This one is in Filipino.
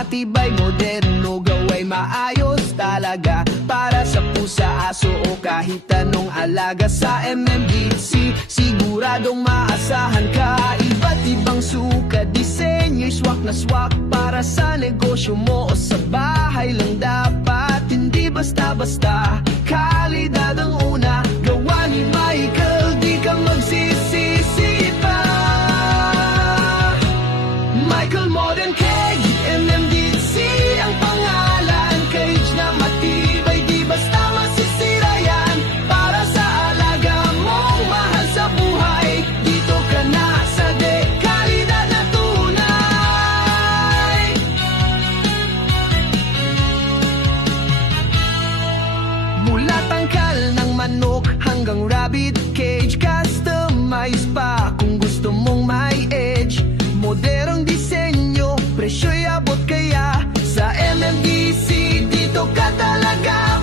matibay, moderno, gaway maayos talaga. Para sa pusa, aso o kahit anong alaga. Sa MMDC, siguradong maasahan ka. Iba't ibang sukat, disenyo'y swak na swak. Para sa negosyo mo o sa bahay lang dapat. Hindi basta-basta, kalidad ang una. Gawa ni Michael, di ka magsisisi pa. Michael Modern Cage, MMDC ang pangalan. Cage na matibay, di basta masisira yan. Para sa alaga mong mahal sa buhay, dito ka na sa kalidad na tunay. Mula tangkal ng manok hanggang rabbit cage, customize pa kung gusto mong may edge. Modernong disenyo, presyo'y abot kaya. Sa MMDC, dito ka talaga.